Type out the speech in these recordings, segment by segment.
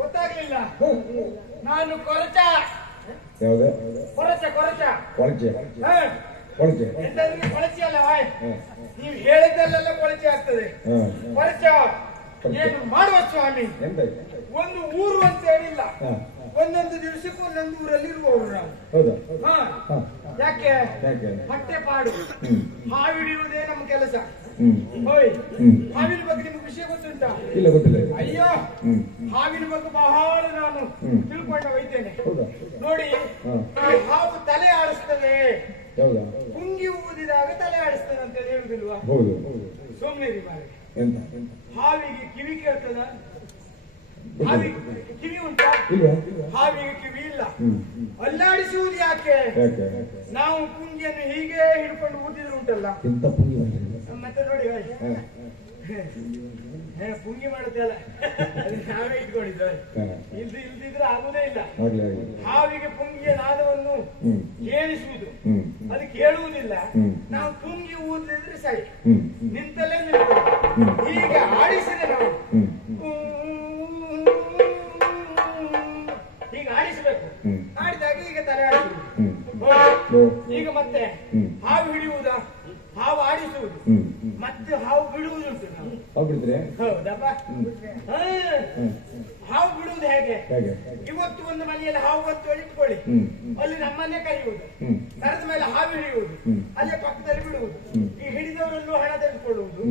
ಗೊತ್ತಾಗ್ಲಿಲ್ಲ. ನಾನು ಕೊರಚ. ಯಾವ್ದು? ಕೊರಚ ಕೊರಚ ಕೊಳಚೆ. ಕೊಳಚೆ ಎಂತಂದ್ರೆ ಕೊಳಚೆ ಅಲ್ಲ ವಾಯ್. ನೀವು ಹೇಳಿದ್ದಲ್ಲೆಲ್ಲ ಕೊಳಚೆ ಆಗ್ತದೆ. ಕೊರಚ ಏನು ಮಾಡುವ ಸ್ವಾಮಿ? ಒಂದು ಊರು ಅಂತ ಹೇಳಿಲ್ಲ, ಒಂದೊಂದು ದಿವಸಕ್ಕೂ ಒಂದೊಂದು ಊರಲ್ಲಿ ಇರುವವರು ನಾವು. ಯಾಕೆ? ಹೊಟ್ಟೆ ಪಾಡು, ಹಾವಿಡಿಯುವುದೇ ನಮ್ಮ ಕೆಲಸ. ಹಾವಿನ ಬಗ್ಗೆ ನಿಮ್ಗೆ ವಿಷಯ ಗೊತ್ತುಂಟಾ? ಇಲ್ಲ, ಗೊತ್ತಿಲ್ಲ. ಅಯ್ಯೋ, ಹಾವಿನ ಬಗ್ಗೆ ಬಹಳ ನಾನು ತಿಳ್ಕೊಂಡ ಹೋಯ್ತೇನೆ. ನೋಡಿ, ಹಾವು ತಲೆ ಆಡಿಸ್ತದೆ, ಪುಂಗಿ ಊದಿದಾಗ ತಲೆ ಆಡಿಸ್ತದೆ ಅಂತ ಹೇಳುದಿಲ್ವಾ? ಸುಮ್ಮನೆ ಹಾವಿಗೆ ಕಿವಿ ಕೇಳ್ತದ? ಹಾವಿಗೆ ಕಿವಿ ಉಂಟಾ? ಹಾವಿಗೆ ಕಿವಿ ಇಲ್ಲ. ಅಲ್ಲಾಡಿಸುವುದು ಯಾಕೆ? ನಾವು ಪುಂಗಿಯನ್ನು ಹೀಗೆ ಹಿಡ್ಕೊಂಡು ಊದಿದ್ರು ಉಂಟಲ್ಲ, ಮತ್ತೆ ನೋಡಿ ಪುಂಗಿ ಮಾಡುತ್ತಲ್ಲ, ಅದನ್ನ ನಾವೇ ಇಟ್ಕೊಂಡಿದ್ವಿ. ಇಲ್ದಿದ್ರೆ ಆಗುದೇ ಇಲ್ಲ. ಹಾವಿಗೆ ಪುಂಗಿಯ ನಾದವನ್ನು ಕೇಳಿಸುವುದು, ಅದು ಕೇಳುವುದಿಲ್ಲ. ನಾವು ಪುಂಗಿ ಊದಿದ್ರೆ ಸರಿ, ನಿಂತಲ್ಲೇ ನಿಲ್ತದೆ. ಈಗ ಆಡಿಸಿದ್ರೆ ನಾವು ಈಗ ಆಡಿಸಬೇಕು. ಆಡಿದಾಗ ಈಗ ತಲೆ ಆಡಿಸುವುದು. ಈಗ ಮತ್ತೆ ಹಾವು ಹಿಡಿಯುವುದಾ? ಹಾವು ಆಡಿಸುವುದು, ಮತ್ತೆ ಹಾವು ಬಿಡುವುದುಂಟು. ಹೌದಪ್ಪ. ಹಾವು ಬಿಡುವುದು ಹೇಗೆ? ಇವತ್ತು ಒಂದು ಮನೆಯಲ್ಲಿ ಹಾವು ಬಂತು ಇಟ್ಕೊಳ್ಳಿ, ಅಲ್ಲಿ ನಮ್ಮನ್ನೇ ಕರೆಯುವುದು, ಕರೆದ ಮೇಲೆ ಹಾವು ಹಿಡಿಯುವುದು, ಅಲ್ಲೇ ಪಕ್ಕದಲ್ಲಿ ಬಿಡುವುದು. ಈ ಹಿಡಿದವರಲ್ಲೂ ಹಣ ತೆಗೆದುಕೊಳ್ಳುವುದು,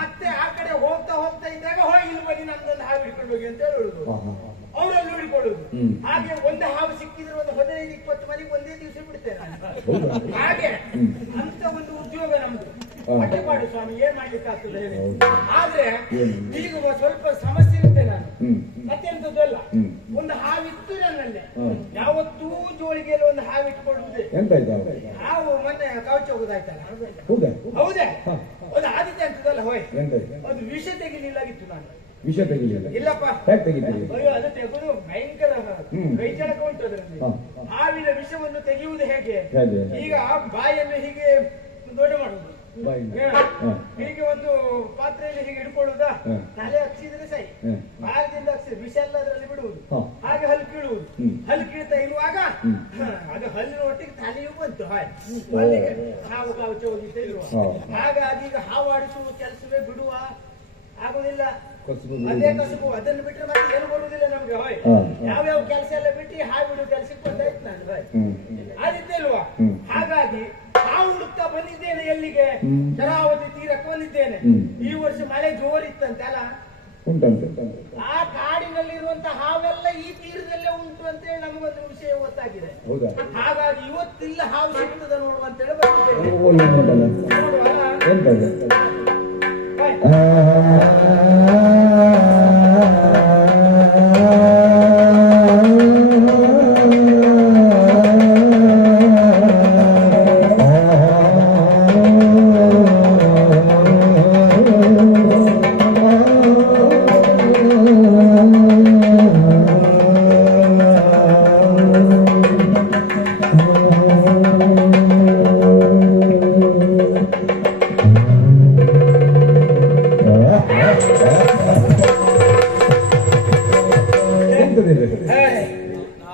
ಮತ್ತೆ ಆ ಕಡೆ ಹೋಗ್ತಾ ಹೋಗ್ತಾ ಇದ್ದಾಗ ಹೋಗಿ ಬನ್ನಿ ನಮ್ದೊಂದು ಹಾವು ಹಿಡ್ಕೊಂಡು ಹೋಗಿ ಅಂತ ಹೇಳುವುದು, ಅವರಲ್ಲಿ ಹಿಡ್ಕೊಳ್ಳುವುದು. ಹಾಗೆ ಒಂದು ಹಾವು ಸಿಕ್ಕಿದ್ರೆ ಒಂದು 15-20 ಮನೆಗೆ ಒಂದೇ ದಿವಸ ಬಿಡ್ತೇನೆ. ಹಾಗೆ ಅಂತ ಒಂದು ಉದ್ಯೋಗ ನಮ್ದು. ಹೊಟ್ಟೆಪಾಡು ಸ್ವಾಮಿ, ಏನ್ ಮಾಡ್ಲಿಕ್ಕೆ ಆಗ್ತದೆ ಹೇಳಿ. ಆದ್ರೆ ಈಗ ಸ್ವಲ್ಪ ಸಮಸ್ಯೆ ಇರುತ್ತೆ. ನಾನು ಮತ್ತೆಂತದ್ದಲ್ಲ, ಒಂದು ಹಾವಿತ್ತು ನನ್ನಲ್ಲಿ. ಯಾವತ್ತೂ ಜೋಳಿಗೆಯಲ್ಲಿ ಒಂದು ಹಾವು ಇಟ್ಕೊಳ್ಳುವುದೇ. ಹಾವು ಮೊನ್ನೆ ಕವಚ ಹೋಗುದಾಯ್ತಲ್ಲ, ಹೌದೇ? ಒಂದು ಆದಿತ್ಯ ಅಂತದಲ್ಲ, ಹೋಯ್ ಅದು ವಿಷ ತೆಗಿಲಿಲ್ಲಾಗಿತ್ತು. ನಾನು ವಿಷ ತೆಗಿಲಿಲ್ಲ? ಇಲ್ಲಪ್ಪ. ಅಯ್ಯೋ, ಅದು ತೆಗೆದು ಭಯಂಕರ ಕೈಚಳಕ ಉಂಟು ಅದರಲ್ಲಿ. ಹಾವಿನ ವಿಷವನ್ನು ತೆಗೆಯುವುದು ಹೇಗೆ? ಈಗ ಬಾಯನ್ನು ಹೀಗೆ ದೊಡ್ಡ ಮಾಡುವುದು, ಹೀಗೆ ಒಂದು ಪಾತ್ರೆಯಲ್ಲಿ ಹೀಗೆ ಹಿಡ್ಕೊಳ್ಳುವುದಾ, ತಲೆ ಹಚ್ಚಿದ್ರೆ ಸರಿ, ಬಾಯದಿಂದ ಹಚ್ಚಿದ್ರೆ ವಿಷ ಎಲ್ಲ ಅದರಲ್ಲಿ ಬಿಡುವುದು. ಹಾಗೆ ಹಲ್ಲು ಕೀಳುವುದು. ಹಲ್ಲು ಕೀಳ್ತಾ ಇರುವಾಗ ಅದು ಹಲ್ಲಿನ ಒಟ್ಟಿಗೆ ತಲೆಯೂ ಬಂತು. ಹಾವು ಕವಚ ಹೋಗಿತ್ತ ಇರುವ. ಹಾಗಾಗಿ ಈಗ ಹಾವು ಆಡಿಸುವ ಕೆಲಸವೇ ಬಿಡುವ ಆಗುದಿಲ್ಲ. ಅದೇ ಕಸುಬು, ಅದನ್ನು ಬಿಟ್ಟರೆ ಮತ್ತೆ ಏನು ಬರುವುದಿಲ್ಲ ನಮ್ಗೆ. ಯಾವ್ಯಾವ ಕೆಲಸ ಎಲ್ಲ ಬಿಟ್ಟು ಹಾವು ಬಿಡುವ ಕೆಲಸಕ್ಕೆ ಬಂದಾಯ್ತು ನಾನು. ಆದಿತ್ತಲ್ವಾ? ಹಾಗಾಗಿ ಹಾವು ಹುಡುಕ್ತಾ ಬಂದಿದ್ದೇನೆ. ಎಲ್ಲಿಗೆ? ಶರಾವತಿ ತೀರಕ್ಕೆ ಬಂದಿದ್ದೇನೆ. ಈ ವರ್ಷ ಮಳೆ ಜೋರಿತ್ತಂತೆ ಅಲ್ಲ, ಆ ಕಾಡಿನಲ್ಲಿರುವಂತ ಹಾವೆಲ್ಲ ಈ ತೀರದಲ್ಲೇ ಉಂಟು ಅಂತ ಹೇಳಿ ನಮಗೊಂದು ವಿಷಯ ಗೊತ್ತಾಗಿದೆ. ಹಾಗಾಗಿ ಇವತ್ತಿಲ್ಲ ಹಾವು ಸಿಗ್ತದ ನೋಡುವ ಅಂತ ಹೇಳಿ ಬಂದಿದ್ದೇನೆ.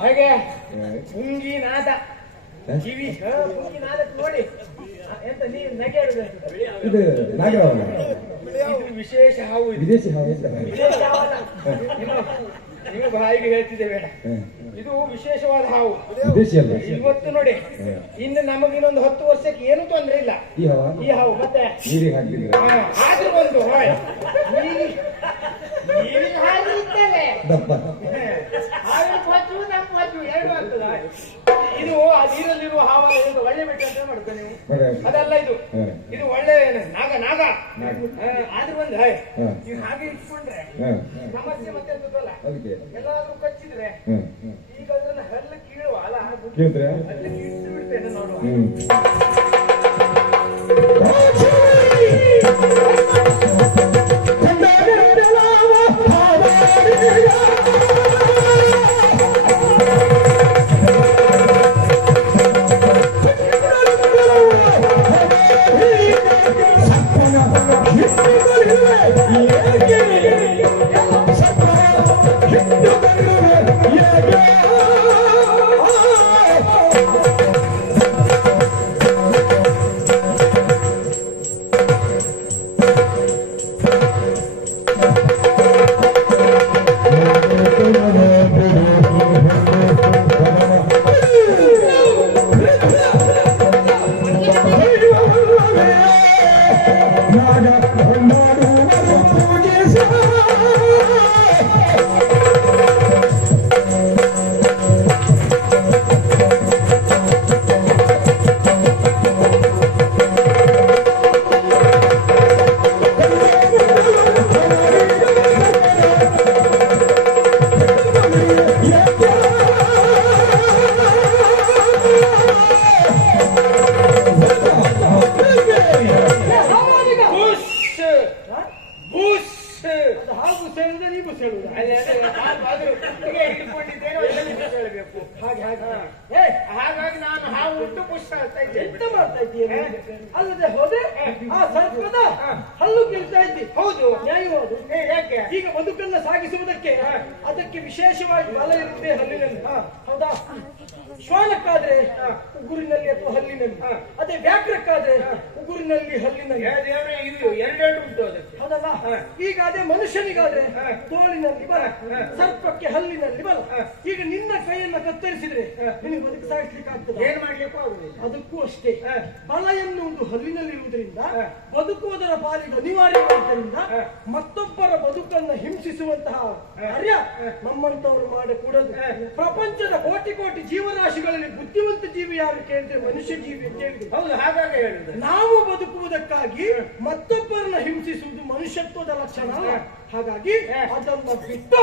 ಹೇಗೆ ಪುಂಗಿ ನಾದ ಕಿವಿ, ಪುಂಗಿ ನಾದ ನೋಡಿ ಎಂತ ನೀವು ನಗೆ ಇದು ವಿಶೇಷ ಹಾವು, ವಿದೇಶಿ ಹಾವು. ವಿದೇಶಿ ಹಾವಲ್ಲ, ನಿಮ್ಮ ಬಾಯಿಗೆ ಹೇಳ್ತಿದ್ದೆ ಬೇಡ. ಇದು ವಿಶೇಷವಾದ ಹಾವು, ವಿದೇಶಿ ಅಲ್ಲ. ಇವತ್ತು ನೋಡಿ, ಇನ್ನು ನಮಗಿನ್ನೊಂದು 10 ವರ್ಷಕ್ಕೆ ಏನು ತೊಂದರೆ ಇಲ್ಲ ಈ ಹಾವು. ಮತ್ತೆ ಆದ್ರೂ ಒಂದು ಇದು ಆ ನೀರಲ್ಲಿರುವ ಹಾವಲ್ಲ, ಒಳ್ಳೆ ಬಿಟ್ಟು ಅಂತ ಮಾಡ್ತೇವೆ ನೀವು. ಅದಲ್ಲ ಇದು, ಇದು ಒಳ್ಳೆ ನಾಗ ನಾಗ. ಆದ್ರೂ ಒಂದು ನೀವು ಹಾಗೆ ಇಟ್ಕೊಂಡ್ರೆ ಸಮಸ್ಯೆ ಮತ್ತೆ ಅಂತಲ್ಲ. ಎಲ್ಲಾದ್ರೂ ಕಚ್ಚಿದ್ರೆ ಈಗ ಅದನ್ನ ಹಲ್ಲು ಕೀಳುವ ಅಲ್ಲ, ಅಲ್ಲಿ ಕೀಳ್ಸಿ ಬಿಡ್ತೇನೆ ನೋಡುವ. Yeah. ಹಿಡ್ಕೊಂಡಿದ್ದೇನೆ ಹೇಳಬೇಕು. ಹಾಗಾಗಿ ನಾನು ಹಾವು ಉಂಟು ಪುಷ್ಟ ಆಗ್ತಾ ಇದ್ದೆ. ಎಂತ ಮಾಡ್ತಾ ಇದ್ದೀಯ ಅಲ್ಲದೆ ಹೋದೆ ಆ ಸರ್ಪದ ಹಲ್ಲು ಕೀಳ್ತಾ ಇದ್ದಿ. ಹೌದು, ನ್ಯಾಯವಾದ ಯಾಕೆ ಈಗ ಬದುಕನ್ನ ಸಾಗಿಸುವುದಕ್ಕೆ ಅದಕ್ಕೆ ವಿಶೇಷವಾಗಿ ಬಲ ಇರುತ್ತೆ ಹಲ್ಲಿನಲ್ಲಿ. ಹೌದಾ? ಶ್ವಾನಕ್ಕಾದ್ರೆ ಉಗುರಿನಲ್ಲಿ ಅಥವಾ ಹಲ್ಲಿನಲ್ಲಿ, ಅದೇ ವ್ಯಾಘ್ರಕ್ಕಾದ್ರೆ ಉಗುರಿನಲ್ಲಿ ಹಲ್ಲಿನಲ್ಲಿ. ಎರಡೆರಡು ಉಂಟು ಅದಕ್ಕೆ. ಹೌದಲ್ಲ? ಈಗ ಅದೇ ಮನುಷ್ಯನಿಗಾದ್ರೆ ತೋಳಿನಲ್ಲಿ ಬಲ, ಸರ್ಪಕ್ಕೆ ಹಲ್ಲಿನಲ್ಲಿ ಬಲ. ಈಗ ನಿನ್ನ ಕೈಯನ್ನ ಕತ್ತರಿಸಿದ್ರೆ ನಿನಗೆ ಬದುಕು ಸಾಗಿಸ್ಲಿಕ್ಕೆ ಆಗ್ತದೆ? ಏನ್ ಮಾಡ್ಲಿಕ್ಕೂ ಆಗುದಿಲ್ಲ. ಅದಕ್ಕೂ ಅಷ್ಟೇ, ಬಲ ಎನ್ನುವುದು ಹಲ್ಲಿನಲ್ಲಿರುವುದರಿಂದ ಬದುಕುವುದರ ಪಾಲಿಗೆ ಅನಿವಾರ್ಯವಾದ್ದರಿಂದ ಮತ್ತೊಬ್ಬರ ಬದುಕನ್ನ ಹಿಂಸಿಸುವಂತಹ ಕಾರ್ಯ ನಮ್ಮಂತವರು ಮಾಡಕೂಡದು. ಪ್ರಪಂಚದ ಕೋಟಿ ಕೋಟಿ ಜೀವರಾಶಿಗಳಲ್ಲಿ ಬುದ್ಧಿವಂತ ಜೀವಿ ಯಾರು ಕೇಳಿದ್ರೆ ಮನುಷ್ಯ ಜೀವಿ ಅಂತ ಹೇಳಿದ್ರು. ಹೌದು, ಹಾಗಾಗಿ ಹೇಳುದು. ನಾವು ಬದುಕುವುದಕ್ಕಾಗಿ ಮತ್ತೊಬ್ಬರನ್ನ ಹಿಂಸಿಸುವುದು ಮನುಷ್ಯತ್ವದ ಲಕ್ಷಣ. ಹಾಗಾಗಿ ಅದನ್ನ ಬಿಟ್ಟು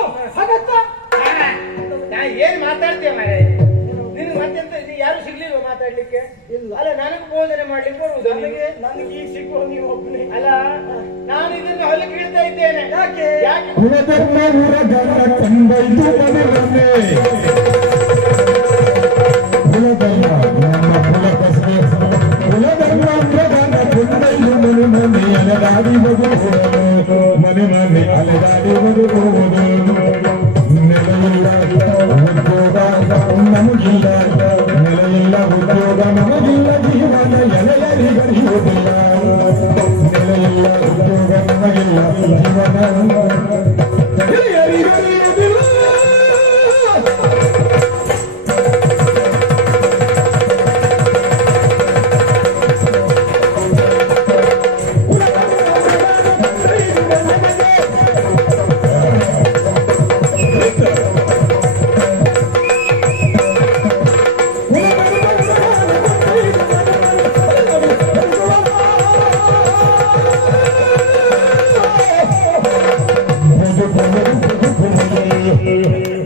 ಏನ್ ಮಾತಾಡ್ತೀಯ ಮಾರೆ? ನಿನಗೆ ಮತ್ತೆಂತ ಯಾರು ಸಿಗ್ಲಿಲ್ವ ಮಾತಾಡ್ಲಿಕ್ಕೆ? ಇಲ್ಲ. ಅಲ್ಲ, ನನಗೆ ಬೋಧನೆ ಮಾಡ್ಲಿಕ್ಕೆ ಬರುವುದು. ನನಗೆ ಈಗ ಸಿಗುವ ನೀವು ಒಬ್ಬನೇ. ಅಲ್ಲ, ನಾನು ಇದನ್ನು ಹೊಲ ಕೇಳ್ತಾ ಇದ್ದೇನೆ. ಯಾಕೆ? ಮನೆ ಮನೆ ಅಲೆದಾಡಿ ಬದುಕುವುದು ನಮಗಿಲ್ಲ, ನೆಲೆಯಿಲ್ಲ ಉದ್ಯೋಗ ನಮಗಿಲ್ಲ, ಜೀವನ ಎಲೆಯರಿಗರಿಯುವುದಿಲ್ಲ. ನೆಲೆಯಿಲ್ಲ ಉದ್ಯೋಗ ನಮಗಿಲ್ಲ, ಜೀವನ ಎಲೆಯರಿಗರಿಯುವುದಿಲ್ಲ.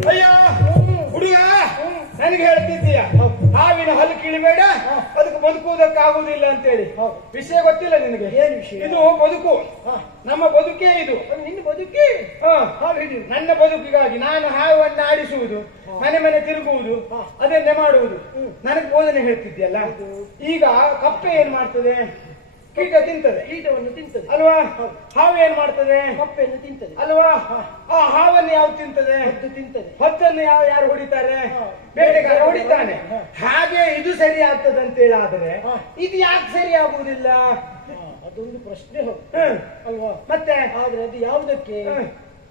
ಅಯ್ಯ ಹುಡುಗ, ನನಗೆ ಹೇಳ್ತಿದ್ದೀಯ ಹಾವಿನ ಹಲ್ಲು ಕಿಳಿಬೇಡ, ಅದಕ್ಕೆ ಬದುಕುವುದಕ್ಕಾಗುವುದಿಲ್ಲ ಅಂತೇಳಿ. ವಿಷಯ ಗೊತ್ತಿಲ್ಲ ನಿನಗೆ? ಏನು ವಿಷಯ? ಇದು ಬದುಕು, ನಮ್ಮ ಬದುಕೇ ಇದು. ನಿನ್ನ ಬದುಕಿ ನನ್ನ ಬದುಕಿಗಾಗಿ ನಾನು ಹಾವನ್ನು ಆಡಿಸುವುದು, ಮನೆ ಮನೆ ತಿರುಗುವುದು, ಅದನ್ನೇ ಮಾಡುವುದು. ನನಗೆ ಬೋಧನೆ ಹೇಳ್ತಿದ್ಯಲ್ಲ. ಈಗ ಕಪ್ಪೆ ಏನ್ ಮಾಡ್ತದೆ? ಕೀಟ ತಿಂತದೆ, ಕೀಟವನ್ನು ತಿಂತದೆ ಅಲ್ವಾ? ಹಾವು ಏನ್ ಮಾಡ್ತದೆ? ಕಪ್ಪೆಯನ್ನು ತಿಂತದೆ ಅಲ್ವಾ? ಆ ಹಾವನ್ನು ಯಾವ ತಿಂತದೆ? ಹೊತ್ತು ತಿಂತದೆ. ಹೊತ್ತನ್ನು ಯಾರು ಹೊಡಿತಾರೆ? ಬೇಟೆಗಾರ ಹೊಡಿತಾನೆ. ಹಾಗೆ ಇದು ಸರಿ ಆಗ್ತದೆ ಅಂತೇಳಿ ಆದ್ರೆ ಇದು ಯಾಕೆ ಸರಿ ಆಗುವುದಿಲ್ಲ? ಅದೊಂದು ಪ್ರಶ್ನೆ ಅಲ್ವಾ? ಮತ್ತೆ ಆದ್ರೆ ಅದು ಯಾವುದಕ್ಕೆ?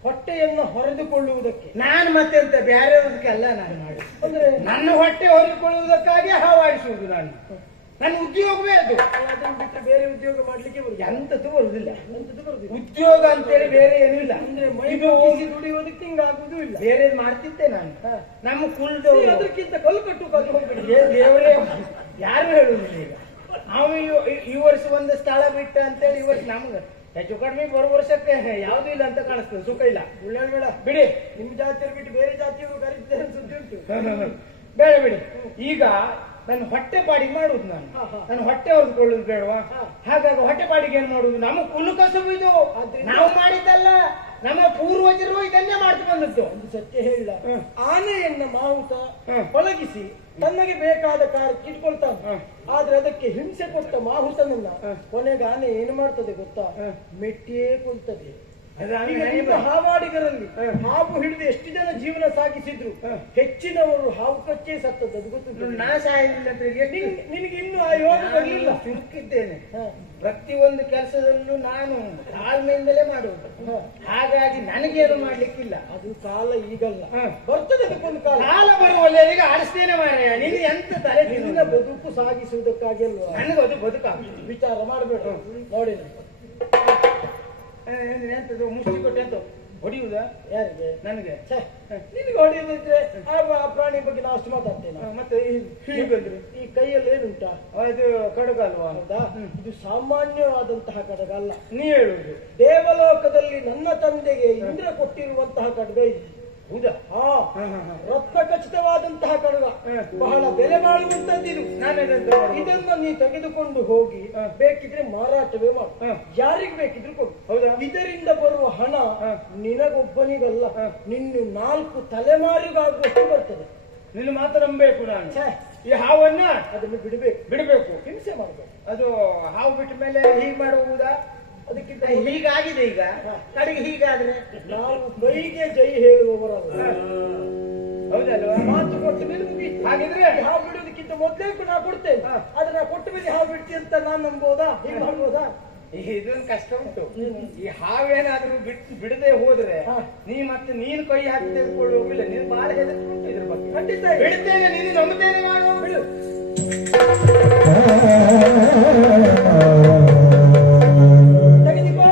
ಹೊಟ್ಟೆಯನ್ನು ಹೊರೆದುಕೊಳ್ಳುವುದಕ್ಕೆ. ನಾನು ಮತ್ತೆಂತ ಬೇರೆ ಅಲ್ಲ ನಾನು ಮಾಡಿ, ಅಂದ್ರೆ ನನ್ನ ಹೊಟ್ಟೆ ಹೊರೆದುಕೊಳ್ಳುವುದಕ್ಕಾಗಿ ಹಾವಾಡಿಸುವುದು. ನನ್ನ ಉದ್ಯೋಗವೇ ಅದು. ಅದನ್ನು ಬಿಟ್ಟರೆ ಬೇರೆ ಉದ್ಯೋಗ ಮಾಡ್ಲಿಕ್ಕೆ ಎಂತದ್ದು ಬರುದಿಲ್ಲ. ಬರುದಿಲ್ಲ. ಉದ್ಯೋಗ ಅಂತೇಳಿ ಬೇರೆ ಏನೂ ಇಲ್ಲ. ಅಂದ್ರೆ ಇದು ದುಡಿಯೋದಕ್ಕೆ ಹಿಂಗಾಗುವುದೂ ಇಲ್ಲ. ಬೇರೆ ಮಾಡ್ತಿದ್ದೆ ನಾನು. ನಮ್ಮ ಕುಲದವರು ಅದಕ್ಕಿಂತ ಕಲ್ಲು ಕಟ್ಟು ಕಲ್ಲು ಹೋಗ್ಬೇಡಿ. ದೇವರೇ ಯಾರು ಹೇಳುವುದಿಲ್ಲ. ಈಗ ನಾವು ಈ ವರ್ಷ ಒಂದು ಸ್ಥಳ ಬಿಟ್ಟ ಅಂತೇಳಿ ಈ ವರ್ಷ ನಮ್ಗೆ ಹೆಚ್ಚು ಕಡಿಮೆ ಬರೋ ವರ್ಷಕ್ಕೆ ಯಾವ್ದು ಇಲ್ಲ ಅಂತ ಕಾಣಿಸ್ತದೆ. ಸುಖ ಇಲ್ಲ. ಬೇಡ ಬಿಡಿ. ನಿಮ್ ಜಾತಿಯವರು ಬಿಟ್ಟು ಬೇರೆ ಜಾತಿಯವರು ಕರೀತಾರೆ ಸುದ್ದಿ ಉಂಟು. ಬೇಡ ಬಿಡಿ. ಈಗ ನನ್ನ ಹೊಟ್ಟೆ ಪಾಡಿಗೆ ಮಾಡುದು ನಾನು. ನನ್ನ ಹೊಟ್ಟೆ ಹೊರದುಕೊಳ್ಳುದು ಬೇಡವಾ? ಹಾಗಾಗಿ ಹೊಟ್ಟೆ ಪಾಡಿಗೆ ಏನ್ ಮಾಡುದು? ನಮ್ಮ ಕುಲು ಕಸುಬು ಇದು. ನಾವು ಮಾಡಿದ್ದಲ್ಲ, ನಮ್ಮ ಪೂರ್ವಜರು ಇದನ್ನೇ ಮಾಡ್ತಾ ಬಂದದ್ದು. ಒಂದು ಸತ್ಯ ಹೇಳ, ಆನೆಯನ್ನ ಮಾವುತ ಪಳಗಿಸಿ ತನ್ನಗೆ ಬೇಕಾದ ಕಾರ್ಯಕ್ಕೆ ಇಟ್ಕೊಳ್ತಾನೆ. ಆದ್ರೆ ಅದಕ್ಕೆ ಹಿಂಸೆ ಕೊಟ್ಟ ಮಾಹುತನನ್ನ ಕೊನೆಗೆ ಆನೆ ಏನು ಮಾಡ್ತದೆ ಗೊತ್ತಾ? ಮೆಟ್ಟಿಯೇ ಕೊಲ್ತದೆ. ಹಾವಾಡಿಗರಲ್ಲಿ ಹಾವು ಹಿಡಿದು ಎಷ್ಟು ಜನ ಜೀವನ ಸಾಗಿಸಿದ್ರು ಹೆಚ್ಚಿನವರು ಹಾವು ಕಚ್ಚೇ ಸತ್ತದ್ದು. ಅದು ಗೊತ್ತು. ನಾಶ ಆಗಿಲ್ಲ. ನಿನಗೆ ಇನ್ನು ಆ ಯೋಗ ಬರಲಿಲ್ಲ. ಚುರುಕಿದ್ದೇನೆ. ಪ್ರತಿಯೊಂದು ಕೆಲಸದಲ್ಲೂ ನಾನು ತಾಳ್ಮೆಯಿಂದಲೇ ಮಾಡುವುದು. ಹಾಗಾಗಿ ನನಗೇನು ಮಾಡ್ಲಿಕ್ಕಿಲ್ಲ. ಅದು ಕಾಲ ಈಗಲ್ಲ, ಬರ್ತದೆ ಅದಕ್ಕೊಂದು ಕಾಲ. ಕಾಲ ಬರುವಲ್ಲಿ ಆಡಿಸ್ತೇನೆ ಮಾರಾಯ. ನೀನು ಎಂತ ತಲೆ ನಿನ್ನ ಬದುಕು ಸಾಗಿಸುವುದಕ್ಕಾಗಿ ಅಲ್ವಾ? ನನಗದು ಬದುಕ ವಿಚಾರ ಮಾಡಬೇಡ. ನೋಡಿ ಎಂತದ್ದು ಮುಷ್ಟಿ ಕೊಟ್ಟೆ ಅಂತ ಹೊಡಿಯುವುದ? ಯಾರಿಗೆ? ನನಗೆ. ನಿನಗೆ ಹೊಡೆಯೋದಿದ್ರೆ ಆ ಪ್ರಾಣಿ ಬಗ್ಗೆ ನಾವು ಅಷ್ಟು ಮಾತಾಡ್ತೇನೆ. ಮತ್ತೆ ಹೀಗಂದ್ರೆ ಈ ಕೈಯಲ್ಲಿ ಏನುಂಟ? ಅದು ಕಡಗ ಅಲ್ವಾ? ಹೌದಾ? ಇದು ಸಾಮಾನ್ಯವಾದಂತಹ ಕಡಗ ಅಲ್ಲ. ನೀ ಹೇಳುವುದು ದೇವಲೋಕದಲ್ಲಿ ನನ್ನ ತಂದೆಗೆ ಇಂದ್ರ ಕೊಟ್ಟಿರುವಂತಹ ಕಡಗ ಇದು. ಹೌದಾ? ರತ್ನ ಖಚಿತವಾದಂತಹ ಕಡಗ. ಬಹಳ ಬೆಲೆ ಬಾಳುವಂತದ್ದಿದು. ಇದನ್ನ ನೀ ತೆಗೆದುಕೊಂಡು ಹೋಗಿ ಬೇಕಿದ್ರೆ ಮಾರಾಟವೇ ಮಾಡು, ಯಾರಿಗೆ ಬೇಕಿದ್ರು ಕೊಡು. ಹೌದಾ? ಇದರಿಂದ ಬರುವ ಹಣ ನಿನಗೊಬ್ಬನಿಗಲ್ಲ, ನಿನ್ನ 4 ತಲೆಮಾರಿಗಾಗುವಷ್ಟು ಬರ್ತದೆ. ನಿನ್ನ ಮಾತ್ರ ನಂಬಬೇಕು ನಾನು. ಛೇ, ಈ ಹಾವನ್ನ ಅದನ್ನು ಬಿಡಬೇಕು, ಹಿಂಸೆ ಮಾಡಬೇಕು. ಅದು ಹಾವು ಬಿಟ್ಟ ಮೇಲೆ ಹೀಗೆ ಮಾಡುವುದಾ? ಅದಕ್ಕಿಂತ ಹೀಗಾಗಿದೆ ಈಗ ಕಡೆಗೆ ಹೀಗಾದ್ರೆ ನಾವು ಕೈಗೆ ಜೈ ಹೇಳುವವರಲ್ಲ. ಹೌದಲ್ವಾ? ಮಾತು ಕೊಟ್ಟ ಮೇಲೆ ಮುಗೀತು. ಹಾಗಿದ್ರೆ ಹಾವು ಬಿಡೋದಕ್ಕಿಂತ ಮೊದಲೇ ನಾ ಕೊಡ್ತೇನೆ, ಆದ್ರೆ ನಾ ಕೊಟ್ಟ ಮೇಲೆ ಹಾವು ಬಿಡ್ತಿ ಅಂತ ನಾನ್ ನಂಬೋದಾ? ಹೀಗೆ ಮಾಡ್ಬೋದಾ? ಇದೊಂದು ಕಷ್ಟ ಉಂಟು. ಈ ಹಾವೇನಾದ್ರೂ ಬಿಡದೆ ಹೋದ್ರೆ ನೀನು ಕೈ ಹಾಕಿ ತೆಗೆದುಕೊಳ್ಳುವುದಿಲ್ಲ. ನೀನು ಬಹಳ ಹೆದರಿಕೆ ಉಂಟು ಇದ್ರ ಬಗ್ಗೆ. ಖಂಡಿತ ಬಿಡುತ್ತೇನೆ, ನೀನು ನಂಬುತ್ತೇನೆ ನಾನು. ಬಿಡು. ತೆಗೆದಿಕೋ,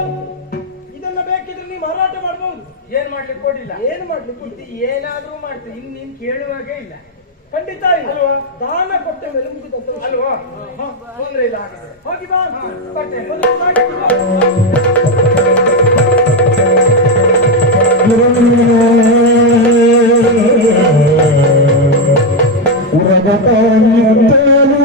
ಇದನ್ನ ಬೇಕಿದ್ರೆ ನೀ ಮಾರಾಟ ಮಾಡಬಹುದು. ಏನ್ ಮಾಡ್ಲಿಕ್ಕೆ ಕೊಡಿಲ್ಲ. ಏನು ಮಾಡ್ಲಿಕ್ಕೆ ಇದು ಏನಾದ್ರೂ ಮಾಡ್ತೀನಿ, ಇನ್ನು ನೀನ್ ಕೇಳುವಾಗೆ ಇಲ್ಲ. ಖಂಡಿತ ಅಲ್ವಾ? ದಾನ ಕೊಟ್ಟ ಮೇಲೆ ಮುಗಿದಂತ ಅಲ್ವಾ? ತೊಂದ್ರೆ ಇಲ್ಲ. ಹಾಗಾದ್ರೆ ಹೋಗಿ ಬಾ. ಕೊಡ್ತೇನೆ. ಉರಗತಾನಿಯತ್ತೇನು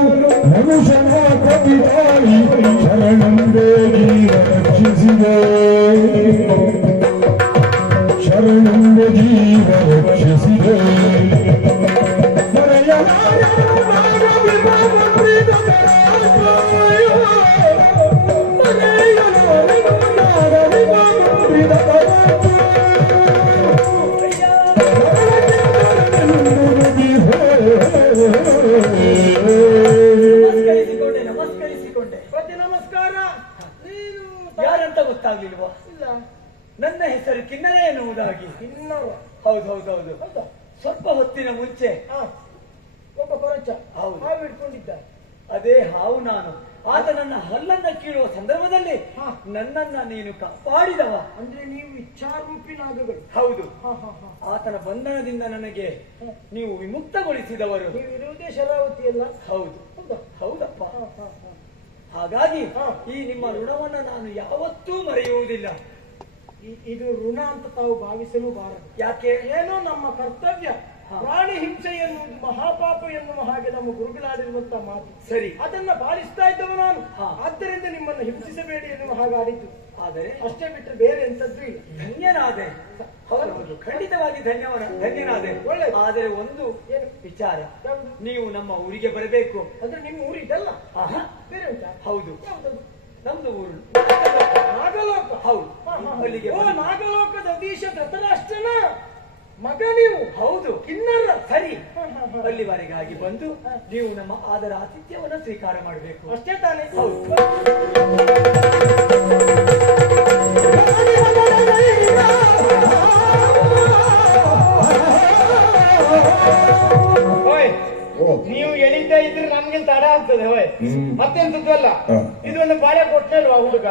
ಮನುಷ್ಯನ ಕವಿತಾಳಿ ಶರಣಂದೇ ಜೀವ ರಕ್ಷಿಸಿದೆ, ಶರಣಂದೇ ಜೀವ ರಕ್ಷಿಸಿದೆ. ನಮಸ್ಕರಿಸಿಕೊಂಡೆ. ಪ್ರತಿ ನಮಸ್ಕಾರ. ನೀನು ಯಾರಂತ ಗೊತ್ತಾಗ್ಲಿಲ್ವಾ? ಇಲ್ಲ. ನನ್ನ ಹೆಸರು ಕಿನ್ನರ ಎನ್ನುವುದಾಗಿ. ಇನ್ನವ? ಹೌದೌದೌದು. ಹೌದಾ? ಸ್ವಲ್ಪ ಹೊತ್ತಿನ ಮುಂಚೆ ಒಬ್ಬ ಕೊರಚ ಹೌದು ಹಾವು ಇಟ್ಕೊಂಡಿದ್ದ. ಅದೇ ಹಾವು ನಾನು. ಆತ ನನ್ನ ಹಲ್ಲನ್ನ ಕೀಳುವ ಸಂದರ್ಭದಲ್ಲಿ ನನ್ನನ್ನ ನೀನು ಕಾಪಾಡಿದವ. ಅಂದ್ರೆ ನೀವು ಇಚ್ಛಾರೂಪಿ ನಾಗಗಳು. ಹೌದು. ಆತನ ಬಂಧನದಿಂದ ನನಗೆ ನೀವು ವಿಮುಕ್ತಗೊಳಿಸಿದವರು. ನೀವು ಇರುವುದೇ ಶರಾವತಿ ಅಲ್ಲ? ಹೌದು. ಹೌದಪ್ಪ. ಹಾಗಾಗಿ ಈ ನಿಮ್ಮ ಋಣವನ್ನ ನಾನು ಯಾವತ್ತೂ ಮರೆಯುವುದಿಲ್ಲ. ಇದು ಋಣ ಅಂತ ತಾವು ಭಾವಿಸಲು ಬಾರದು. ಯಾಕೆ? ಏನೋ ನಮ್ಮ ಕರ್ತವ್ಯ. ಪ್ರಾಣಿ ಹಿಂಸೆ ಎನ್ನುವುದು ಮಹಾಪಾಪ ಎನ್ನುವ ಹಾಗೆ ನಮ್ಮ ಗುರುಗಳಾಡಿರುವಂತ ಮಾತು ಸರಿ. ಅದನ್ನ ಪಾಲಿಸ್ತಾ ಇದ್ದವ ನಾನು. ಆದ್ದರಿಂದ ನಿಮ್ಮನ್ನು ಹಿಂಸಿಸಬೇಡಿ ಎನ್ನುವ ಹಾಗಾಡಿತು. ಆದರೆ ಅಷ್ಟೇ ಬಿಟ್ಟರೆ ಬೇರೆ ಎಂತದ್ದು ಇಲ್ಲ. ಧನ್ಯನಾದೆ. ಹೌದು, ಖಂಡಿತವಾಗಿ ಧನ್ಯನಾದೆ. ಒಳ್ಳೆ. ಆದರೆ ಒಂದು ವಿಚಾರ, ನೀವು ನಮ್ಮ ಊರಿಗೆ ಬರಬೇಕು. ಅಂದ್ರೆ ನಿಮ್ಮ ಊರಿದಲ್ಲ, ಬೇರೆ ಉಂಟಾ? ಹೌದು, ಯಾವ್ದದು? ನಮ್ದು ಊರು ನಾಗಲೋಕ. ಹೌದು. ಅಲ್ಲಿಗೆ ನಾಗಲೋಕದ ಅಧೀಶ ಧೃತರಾಷ್ಟ್ರನ ಮಗ ನೀವು? ಹೌದು. ಕಿನ್ನರ. ಸರಿ. ಅಲ್ಲಿವರೆಗಾಗಿ ಬಂದು ನೀವು ನಮ್ಮ ಆದರ ಆತಿಥ್ಯವನ್ನು ಸ್ವೀಕಾರ ಮಾಡಬೇಕು. ಅಷ್ಟೇ ತಾನೇ? ಹೌದು. ನೀವು ಎಳಿತಾ ಇದ್ರೆ ನಮ್ಗೆ ತಡ ಆಗ್ತದೆ. ಹೋಯ್ ಮತ್ತೆಂತದ್ದು ಅಲ್ಲ. ಇದೊಂದು ಬಾಳೆ ಕೊಟ್ಟಲ್ವಾ ಹುಡುಗ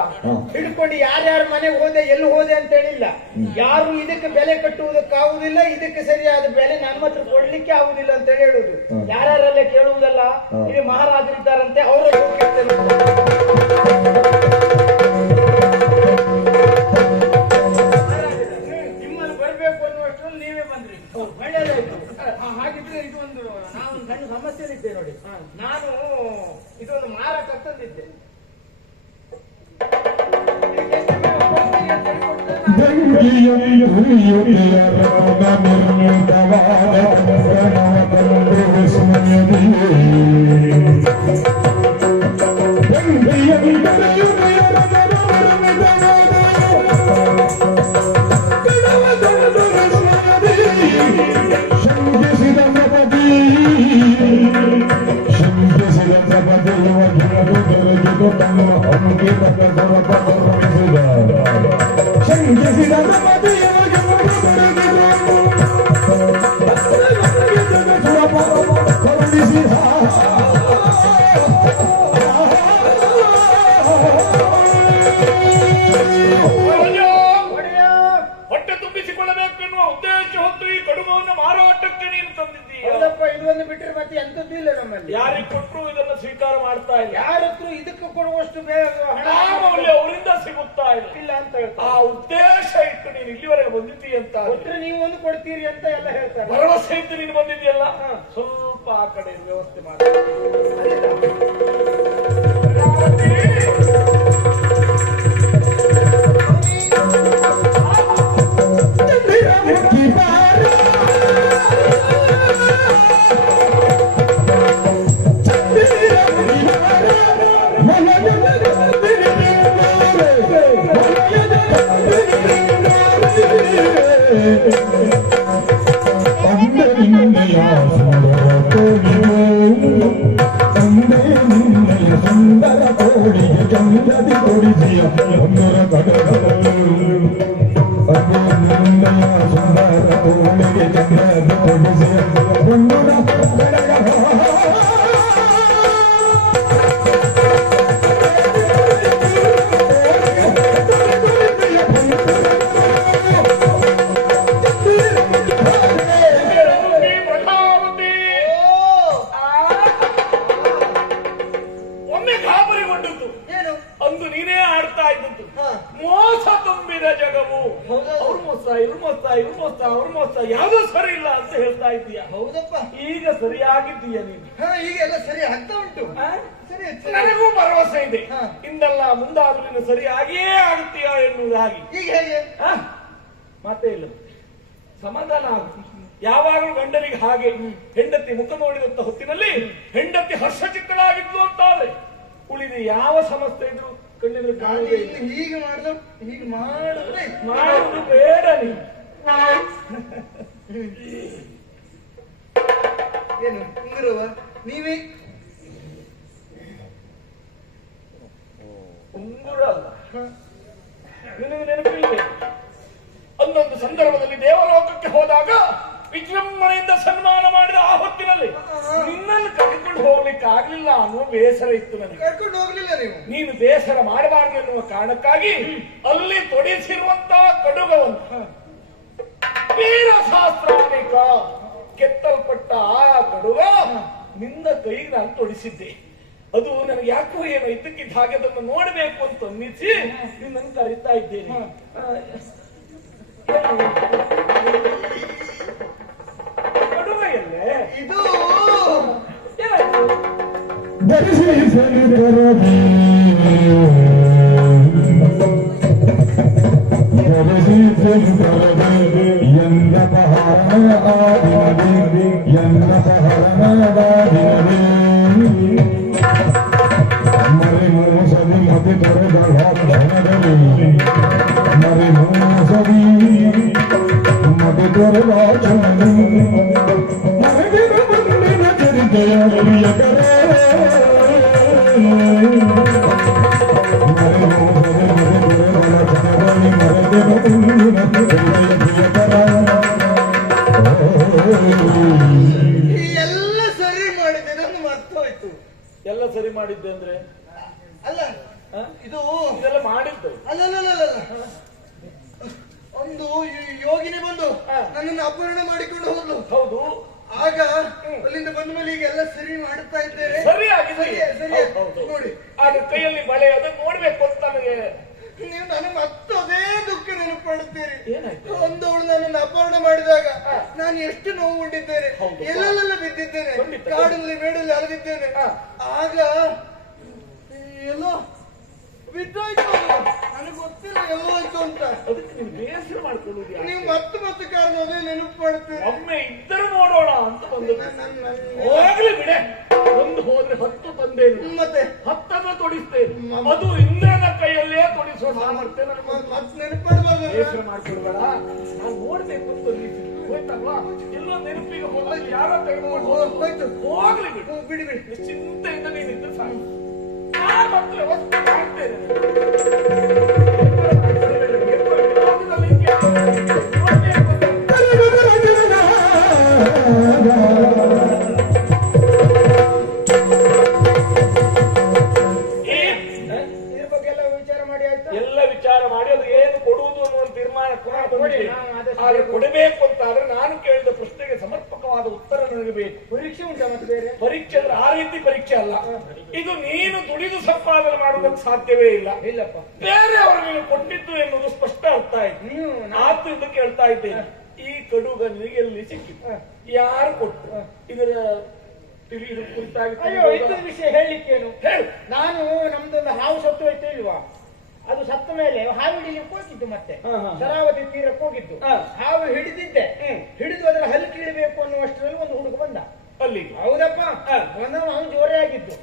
ಹಿಡ್ಕೊಂಡು ಯಾರ್ಯಾರ ಮನೆಗೆ ಹೋದೆ ಎಲ್ಲಿ ಹೋದೆ ಅಂತ ಹೇಳಿಲ್ಲ. ಯಾರು ಇದಕ್ಕೆ ಬೆಲೆ ಕಟ್ಟುವುದಕ್ಕಾಗುದಿಲ್ಲ, ಇದಕ್ಕೆ ಸರಿಯಾದ ಬೆಲೆ ನಮ್ಮ ಹತ್ರ ಕೊಡ್ಲಿಕ್ಕೆ ಆಗುದಿಲ್ಲ ಅಂತ ಹೇಳುದು. ಯಾರ್ಯಾರಲ್ಲೇ ಕೇಳುವುದಲ್ಲ. ಇಲ್ಲಿ ಮಹಾರಾಜರಿದ್ದಾರಂತೆ, ಅವರ ನಿಮ್ಮಲ್ಲಿ ಬರ್ಬೇಕು ಅನ್ನುವಷ್ಟರಲ್ಲಿ ನೀವೇ ಬಂದ್ರಿ. ಒಳ್ಳೆಯದಾಯ್ತು. ಹಾಗಿದ್ರೆ ಇದು ಒಂದು ನಾನು ಸಣ್ಣ ಸಮಸ್ಯೆ ಇದ್ದೆ ನೋಡಿ. ನಾನು ಇದೊಂದು ಮಾರಾಟ ತಂದಿದ್ದೆ. ಹೊಟ್ಟೆ ತುಂಬಿಸಿಕೊಳ್ಳಬೇಕೆನ್ನುವ ಉದ್ದೇಶ ಹೊತ್ತು ಈ ಕಡುಬವನ್ನು ಮಾರಾಟಕ್ಕೆ ನೀನು ತಂದಿದ್ದೀಯ. ಇದೊಂದು ಬಿಟ್ಟರೆ ಮತ್ತೆ ಎಂತದ್ದು ಇಲ್ಲ ನಮ್ಮಲ್ಲಿ. ಯಾರಿಗೆ ಕೊಟ್ಟರು ಇದನ್ನು ಸ್ವೀಕಾರ ಮಾಡ್ತಾ ಇಲ್ಲ. ಯಾರತ್ರ ಇದಕ್ಕೆ ಕೊಡುವಷ್ಟು ಹಣ ಅವರಿಂದ ಸಿಗುತ್ತಾ ಇಲ್ಲ ಅಂತ ಹೇಳ್ತಾರೆ. ಆ ಉದ್ದೇಶ ಇಟ್ಟು ನೀನು ನೀನು ಇಲ್ಲಿವರೆಗೆ ಬಂದಿದ್ದೀ ಅಂತ ಕೊಟ್ರೆ ನೀವು ಒಂದು ಕೊಡ್ತೀರಿ ಅಂತ ಎಲ್ಲ ಹೇಳ್ತಾರೆ. ಭರವಸೆ ಇದ್ದು ನೀನು ಬಂದಿದ್ದೀಯಲ್ಲ, ಸ್ವಲ್ಪ ಆ ಕಡೆ ವ್ಯವಸ್ಥೆ ಮಾಡಿ. ಸುಂದರ ಕೋಡಿಗೆ ಚಂದದಿ ಕೊಡಿಸಿಯ ಒಂದರ ಸುಂದರ ಕೋಡಿಗೆ ಚಂದದಿ ಕೊಡಿಸಿಯ ಒಂದರ ಯಾವ್ದು ಸರಿ ಇಲ್ಲ ಅಂತ ಹೇಳ್ತಾ ಇದ್ದೀಯ. ಹೌದಪ್ಪ, ಈಗ ಸರಿಯಾಗಿದ್ದೀಯ ನೀನು. ಈಗೆಲ್ಲ ಸರಿ ಆಗ್ತಾ ಉಂಟು. ನನಗೂ ಭರವಸೆ ಇದೆ, ಇಂದಲ್ಲ ಮುಂದಾದ್ರೂ ನೀನು ಸರಿಯಾಗಿಯೇ ಆಗುತ್ತೀಯ ಎನ್ನುವುದಾಗಿ. ಈಗ ಹೇಗೆ ಮಾತೇ ಇಲ್ಲ, ಸಮಾಧಾನ ಆಗು. ಯಾವಾಗಲೂ ಗಂಡನಿಗೆ ಹಾಗೆ ಹೆಂಡತಿ ಮುಖ ನೋಡಿದಂತ ಹೊತ್ತಿನಲ್ಲಿ ಹೆಂಡತಿ ಹರ್ಷಚಿತ್ತಳಾಗಿದ್ಲು ಅಂತಾದ್ರೆ ಉಳಿದ ಯಾವ ಸಮಸ್ಯೆ ಇದ್ರು ಕಣ್ಣಿದ್ರೆ ಕಾಣುವುದೇ ಇಲ್ಲ. ಹೀಗೆ ಮಾಡಿದ್ರೆ ಮಾಡುವುದು ಬೇಡ ನೀನು. ಏನು ಉಂಗುರವ ನೀವೇ ಉಂಗುರ ಅಲ್ಲ, ನಿನಗೆ ನೆನಪಿಲ್ಲ? ಒಂದೊಂದು ಸಂದರ್ಭದಲ್ಲಿ ದೇವಲೋಕಕ್ಕೆ ಹೋದಾಗ ವಿಜೃಂಭಣೆಯಿಂದ ಸನ್ಮಾನ ಮಾಡಿದ ಆ ಹೊತ್ತಿನಲ್ಲಿ ನಿನ್ನನ್ನು ಕರ್ಕೊಂಡು ಹೋಗ್ಲಿಕ್ಕೆ ಆಗ್ಲಿಲ್ಲ ಅನ್ನೋ ಬೇಸರ ಇತ್ತು ನನಗೆ. ಕರ್ಕೊಂಡು ಹೋಗ್ಲಿಲ್ಲ ನೀನು ಬೇಸರ ಮಾಡಬಾರದು ಎನ್ನುವ ಕಾರಣಕ್ಕಾಗಿ ಅಲ್ಲಿ ತೊಡಿಸಿರುವಂತಹ ಕಡುಗವನ್ನು ವೀರಶಾಸ್ತ್ರಾನಿಕ ಕೆತ್ತಲ್ಪಟ್ಟ ಆ ಕಡುಗ ನಿನ್ನ ಕೈಗೆ ನಾನು ತೊಡಿಸಿದ್ದೆ. ಅದು ನನಗೆ ಯಾಕೋ ಏನೋ ಇದ್ದಕ್ಕಿದ್ದ ಹಾಗೆ ಅದನ್ನು ನೋಡಬೇಕು ಅಂತ ಅನ್ನಿಸಿ ನಿನ್ನನ್ನು ಕರೀತಾ ಇದ್ದೇನೆ. ಕಡುಗ ಎಲ್ಲೇ ಇದು ಎಲ್ಲ ಸರಿ ಮಾಡಿದೆ, ನನ್ನ ಮರ್ತೋಯ್ತು. ಎಲ್ಲ ಸರಿ ಮಾಡಿದ್ದೆ ಅಂದ್ರೆ ಅಲ್ಲ ಇದು ಇದೆಲ್ಲ ಮಾಡಿದ್ದು ಅಲ್ಲ ಒಂದು ಯೋಗಿನಿ ಬಂದು ನನ್ನನ್ನು ಅಪಹರಣ ಮಾಡಿಕೊಂಡು ಹೋದ್ಲು. ಹೌದು. ಆಗ ಅಲ್ಲಿಂದ ಬಂದ ಮೇಲೆ ಈಗ ಎಲ್ಲ ಸರಿ ಮಾಡುತ್ತಾ ಇದ್ದೇನೆ. ಸರಿಯಾಗಿದೆ ನೋಡಿ, ಆಗ ಕೈಯಲ್ಲಿ ಬಳೆ ಅದನ್ನು ನೋಡ್ಬೇಕು ಅಂತ ನನಗೆ. ನೀವು ನನಗೆ ಮತ್ತದೇ ದುಃಖ ನೆನಪಡುತ್ತೀರಿ. ಏನಾಯ್ತು? ಒಂದವಳು ನನ್ನನ್ನು ಅಪಹರಣ ಮಾಡಿದಾಗ ನಾನು ಎಷ್ಟು ನೋವು ಉಂಡಿದ್ದೇನೆ, ಎಲ್ಲೆಲ್ಲ ಬಿದ್ದಿದ್ದೇನೆ, ಕಾಡಿನಲ್ಲಿ ಮೇಡಲ್ಲಿ ಅಲೆದಿದ್ದೇನೆ. ಆಗ ಎಲ್ಲೋ ಬಿದ್ದೋಯ್ತು, ನನಗೆ ಗೊತ್ತಿಲ್ಲ ಎಲ್ಲೋ ಆಯ್ತು ಅಂತ. ಅದಕ್ಕೆ ನೀವು ಬೇಸರ ಮಾಡ್ಕೊಳ್ಳುವುದು. ನೀವು ಮತ್ತೆ ಕಾರಣ ಅದೇ ನೆನಪು ಮಾಡುತ್ತೀರಿ. ಒಮ್ಮೆ ಇದ್ದರು ನೋಡೋಣ ಅಂತ ಬಂದು ಹೋಗ್ಲಿ ಬಿಡೆ. ಒಂದು ಹೋದ್ರೆ 10 ತಂದೇನು, ಮತ್ತೆ 10 ತೊಡಿಸ್ತೇನೆ. ಅದು ಇಂದ್ರನ ಕೈಯಲ್ಲೇ ತೊಡಿಸುವ ಸಾಮರ್ಥ್ಯ ಮತ್ತೆ ನೆನಪು ಬೇಸರ ಮಾಡ್ಕೊಳ್ಬೇಡ. ನಾನು ನೋಡ್ಬೇಕು ಅಂತ ಹೋಯ್ತಲ್ವಾ, ಎಲ್ಲೋ ನೆನಪಿಗೆ ಹೋದಾಗ ಯಾರೋ ತೆಗೆದುಕೊಂಡು ಹೋಯ್ತು. ಹೋಗ್ಲಿ ಬಿಡು, ಬಿಡಿ ಚಿಂತೆಯಿಂದ ನೀನಿದ್ದು ಸಾಕು. ನಾನು ಮಾತ್ರ ವ್ಯವಸ್ಥೆ ಮಾಡ್ತೇನೆ. ಎಲ್ಲ ವಿಚಾರ ಮಾಡಿ ಅದು ಏನು ಕೊಡುವುದು ಅನ್ನುವ ತೀರ್ಮಾನ ಕೊಡಬೇಕು ಅಂತ ಆದ್ರೆ ನಾನು ಕೇಳಿದ ಪ್ರಶ್ನೆಗೆ ಸಮರ್ಪಕವಾದ ಉತ್ತರ ನನಗೆ ಬೇಕು. ಪರೀಕ್ಷೆ ಉಂಟಾ ಮತ್ತೆ ಬೇರೆ? ಪರೀಕ್ಷೆ ಅಂದ್ರೆ 6 ಸಾಹಿತ್ಯ ಪರೀಕ್ಷೆ ಅಲ್ಲ, ಇದು ನೀನು ದುಡಿದು ಸಂಪಾದನೆ ಮಾಡುವುದಕ್ಕೆ ಸಾಧ್ಯವೇ ಇಲ್ಲ. ಇಲ್ಲಪ್ಪ, ಬೇರೆಯವರು ನೀನು ಕೊಟ್ಟಿದ್ದು ಎನ್ನುವುದು ಸ್ಪಷ್ಟ ಅರ್ಥ ಆಯ್ತು. ನೀವು ಆದ್ರಿಂದ ಕೇಳ್ತಾ ಇದ್ದೇನೆ, ಈ ಕಡುಗ ನಿನಗೆ ಎಲ್ಲಿ ಸಿಕ್ಕಿತು, ಯಾರು ಕೊಟ್ಟು, ಇದರ ತಿಳಿಯುವ ಕುರಿತಾಗಿ ಅಯ್ಯೋ ಇದೊಂದು ವಿಷಯ ಹೇಳಲಿಕ್ಕೇನು, ಹೇಳು. ನಾನು ನಮ್ದೊಂದು ಹಾವು ಸತ್ತು ಹೋಯ್ತು ಇಲ್ವಾ, ಅದು ಸತ್ತ ಮೇಲೆ ಹಾವು ಹಿಡಿಲಿಕ್ಕೆ ಹೋಗಿದ್ದು, ಮತ್ತೆ ಶರಾವತಿ ತೀರಕ್ಕೆ ಹೋಗಿದ್ದು. ಹಾವು ಹಿಡಿದಿದ್ದೆ, ಹಿಡಿದು ಅದರ ಹಲ್ಲು ಕೀಳಬೇಕು ಅನ್ನುವಷ್ಟರಲ್ಲಿ ಒಂದು ಹುಡುಗ ಬಂದ ಅಲ್ಲಿ. ಹೌದಪ್ಪ, ಅವನು ಜೋರೇ ಆಗಿದ್ದು,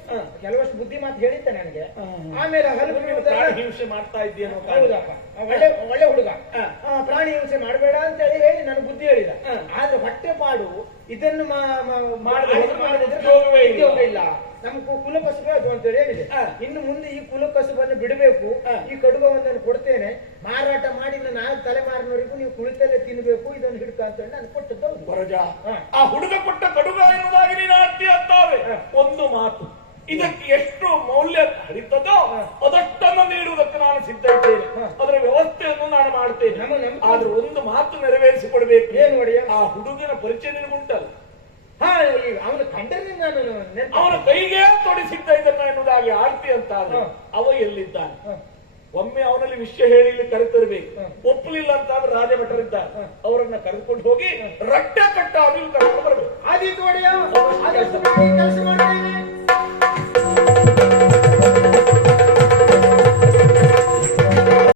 ಕೆಲವಷ್ಟು ಬುದ್ಧಿ ಮಾತು ಹೇಳಿದ್ದ ನನಗೆ. ಆಮೇಲೆ ಹಲ್ಲು ಪ್ರಾಣಿ ಹಿಂಸೆ ಮಾಡ್ತಾ ಇದ್ದೀನೋ. ಹೌದಪ್ಪ, ಒಳ್ಳೆ ಹುಡುಗ. ಪ್ರಾಣಿ ಹಿಂಸೆ ಮಾಡಬೇಡ ಅಂತ ಹೇಳಿ ನನ್ನ ಬುದ್ಧಿ ಹೇಳಿದ. ಆದ್ರೆ ಹೊಟ್ಟೆ ಪಾಡು ಇದನ್ನು ಉಪಯೋಗವೇ ಇಲ್ಲ, ನಮ್ಗೆ ಕುಲಕಸುಬೆ ಅದು ಅಂತ ಹೇಳಿದೆ. ಇನ್ನು ಮುಂದೆ ಈ ಕುಲಕಸುಬನ್ನು ಬಿಡಬೇಕು, ಈ ಕಡುಗವೊಂದನ್ನು ಕೊಡ್ತೇನೆ, ಮಾರಾಟ ಮಾಡಿ ನಾನು ತಲೆಮಾರಿನವರೆಗೂ ನೀವು ಕುಳಿತಲ್ಲೇ ತಿನ್ಬೇಕು, ಇದನ್ನು ಹಿಡ್ಕ ಅಂತ ಹೇಳಿ ನಾನು ಕೊಟ್ಟದ್ದು. ವರಜ, ಆ ಹುಡುಗ ಕೊಟ್ಟ ಕಡುಗ ಎನ್ನುವುದಾಗಿ ನೀನು ಆಡ್ತಿ ಅಂತಾವೆ. ಒಂದು ಮಾತು, ಇದಕ್ಕೆ ಎಷ್ಟು ಮೌಲ್ಯ ಹರಿತದೋ ಅದಷ್ಟನ್ನು ನೀಡುವುದಕ್ಕೆ ನಾನು ಸಿದ್ಧ ಇದ್ದೇನೆ, ಅದರ ವ್ಯವಸ್ಥೆಯನ್ನು ನಾನು ಮಾಡ್ತೇನೆ. ಆದ್ರೆ ಒಂದು ಮಾತು ನೆರವೇರಿಸಿಕೊಡ್ಬೇಕು. ಏನು ನೋಡಿ, ಆ ಹುಡುಗನ ಪರಿಚಯ ನಿನಗುಂಟಲ್ಲ, ಅವನು ಕಂಡರೆ ನಾನು ಅವನ ಕೈಗೆ ತೊಡಿಸಿದ್ದ ಇದನ್ನ ಎನ್ನುವುದಾಗಿ ಆಡ್ತಿ ಅಂತ ಆದ್ರೆ ಅವ ಎಲ್ಲಿದ್ದಾನೆ? ಒಮ್ಮೆ ಅವನಲ್ಲಿ ವಿಷಯ ಹೇಳಿ ಇಲ್ಲಿ ಕರೆತರಬೇಕು. ಒಪ್ಪಲಿಲ್ಲ ಅಂತ ಆದ್ರೆ ರಾಜಭಟರಿದ್ದಾರೆ, ಅವರನ್ನ ಕರೆದುಕೊಂಡು ಹೋಗಿ ರಟ್ಟೆ